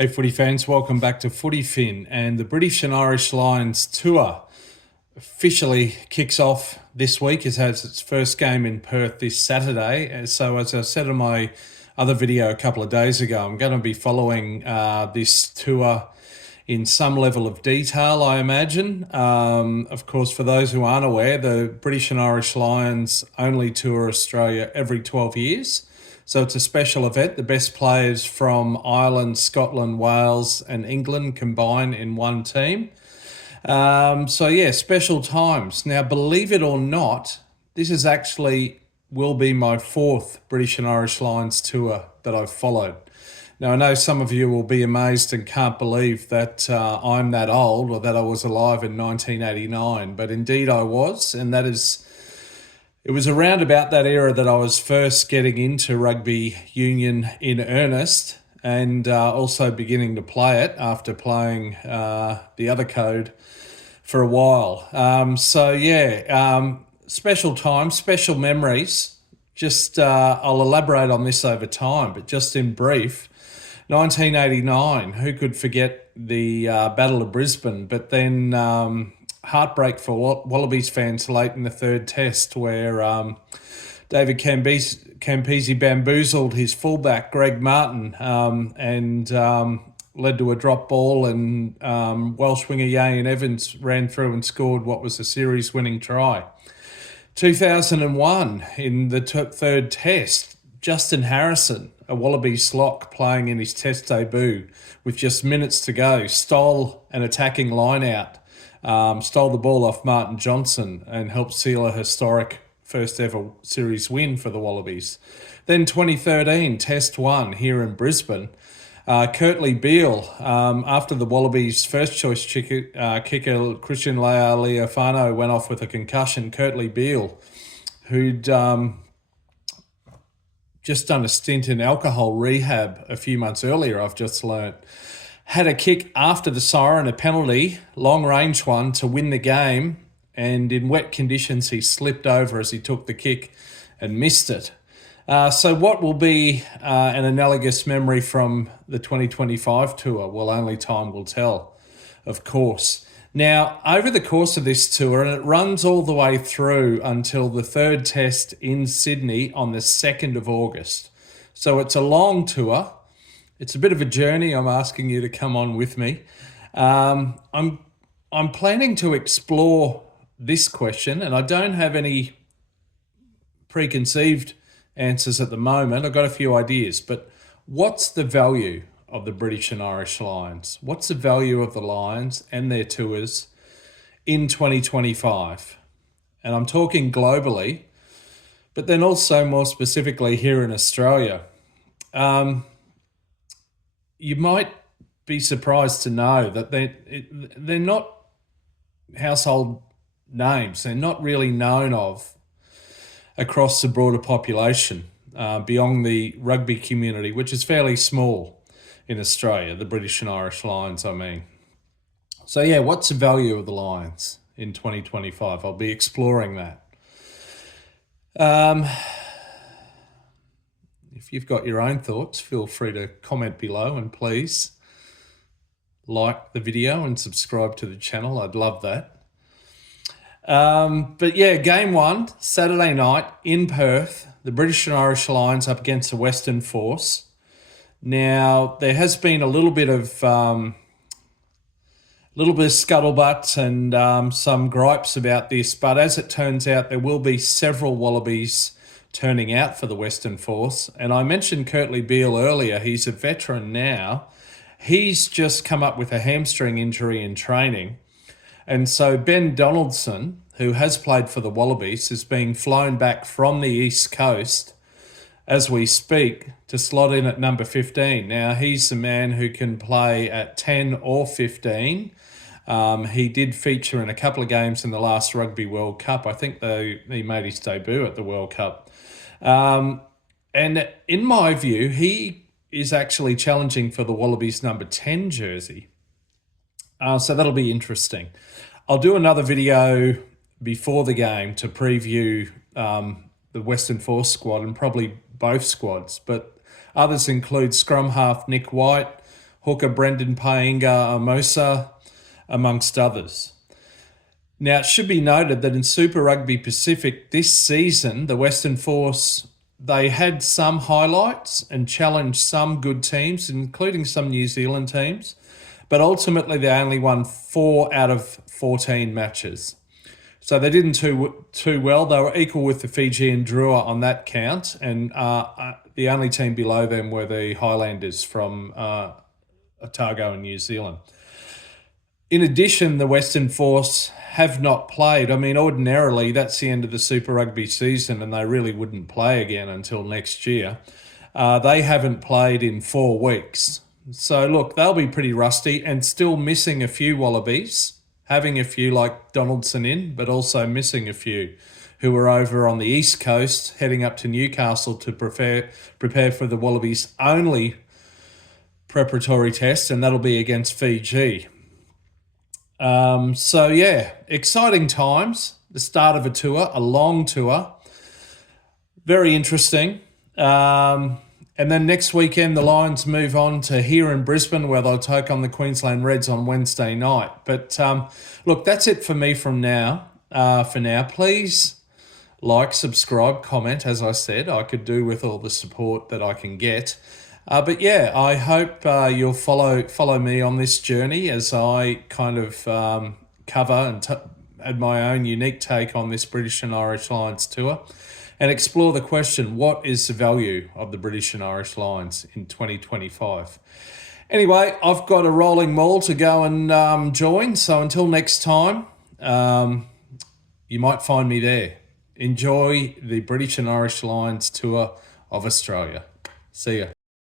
Hey footy fans, welcome back to Footy Fin, and the British and Irish Lions tour officially kicks off this week. It has its first game in Perth this Saturday. So as I said in my other video a couple of days ago, I'm going to be following this tour in some level of detail, I imagine. Of course, for those who aren't aware, the British and Irish Lions only tour Australia every 12 years. So it's a special event. The best players from Ireland, Scotland, Wales and England combine in one team. So yeah, special times. Now, believe it or not, this is actually will be my fourth British and Irish Lions tour that I've followed. Now, I know some of you will be amazed and can't believe that I'm that old or that I was alive in 1989, but indeed I was, and it was around about that era that I was first getting into rugby union in earnest and also beginning to play it after playing the other code for a while. Special times, special memories. Just I'll elaborate on this over time, but just in brief, 1989, who could forget the Battle of Brisbane? But then heartbreak for Wallabies fans late in the third test where David Campese bamboozled his fullback, Greg Martin, and led to a drop ball, and Welsh winger Ian Evans ran through and scored what was a series-winning try. 2001, in the third test, Justin Harrison, a Wallabies lock playing in his test debut with just minutes to go, stole an attacking line-out, stole the ball off Martin Johnson and helped seal a historic first ever series win for the Wallabies. Then 2013, Test 1 here in Brisbane. Curtly BIL, after the Wallabies' first choice kicker Christian Lealiafano went off with a concussion, Curtly BIL, who'd just done a stint in alcohol rehab a few months earlier, I've just learnt, had a kick after the siren, a penalty, long-range one, to win the game, and in wet conditions he slipped over as he took the kick and missed it. So what will be an analogous memory from the 2025 tour? Well, only time will tell, of course. Now, over the course of this tour, and it runs all the way through until the third test in Sydney on the 2nd of August. So it's a long tour. It's a bit of a journey. I'm asking you to come on with me. I'm planning to explore this question, and I don't have any preconceived answers at the moment. I've got a few ideas, but what's the value of the British and Irish Lions? What's the value of the Lions and their tours in 2025? And I'm talking globally, but then also more specifically here in Australia. You might be surprised to know that they're not household names. They're not really known of across the broader population, beyond the rugby community, which is fairly small in Australia, the British and Irish Lions, I mean. So yeah, what's the value of the Lions in 2025? I'll be exploring that. If you've got your own thoughts, feel free to comment below, and please like the video and subscribe to the channel. I'd love that. But yeah, game one, Saturday night in Perth, the British and Irish Lions up against the Western Force. Now, there has been a little bit of scuttlebutt and some gripes about this, but as it turns out, there will be several Wallabies turning out for the Western Force. And I mentioned Curtly BIL earlier. He's a veteran now. He's just come up with a hamstring injury in training. And so Ben Donaldson, who has played for the Wallabies, is being flown back from the East Coast as we speak to slot in at number 15. Now, he's the man who can play at 10 or 15. He did feature in a couple of games in the last Rugby World Cup. I think he made his debut at the World Cup. And in my view, he is actually challenging for the Wallabies number 10 jersey. So that'll be interesting. I'll do another video before the game to preview the Western Force squad and probably both squads, but others include scrum half Nick White, hooker Brendan Paenga-Amosa, amongst others. Now, it should be noted that in Super Rugby Pacific this season, the Western Force, they had some highlights and challenged some good teams, including some New Zealand teams, but ultimately they only won 4 out of 14 matches. So they didn't too well. They were equal with the Fijian Drua on that count, and the only team below them were the Highlanders from Otago in New Zealand. In addition, the Western Force have not played. I mean, ordinarily, that's the end of the Super Rugby season and they really wouldn't play again until next year. They haven't played in 4 weeks. So, look, they'll be pretty rusty and still missing a few Wallabies, having a few like Donaldson in, but also missing a few who were over on the East Coast, heading up to Newcastle to prepare for the Wallabies' only preparatory test, and that'll be against Fiji. So yeah, exciting times. The start of a tour, a long tour. Very interesting. And then next weekend, the Lions move on to here in Brisbane, where they'll take on the Queensland Reds on Wednesday night. But look, that's it for me from now. For now, please like, subscribe, comment. As I said, I could do with all the support that I can get. But yeah, I hope you'll follow me on this journey as I kind of cover and add my own unique take on this British and Irish Lions tour and explore the question, what is the value of the British and Irish Lions in 2025? Anyway, I've got a rolling mall to go and join, so until next time, you might find me there. Enjoy the British and Irish Lions tour of Australia. See ya.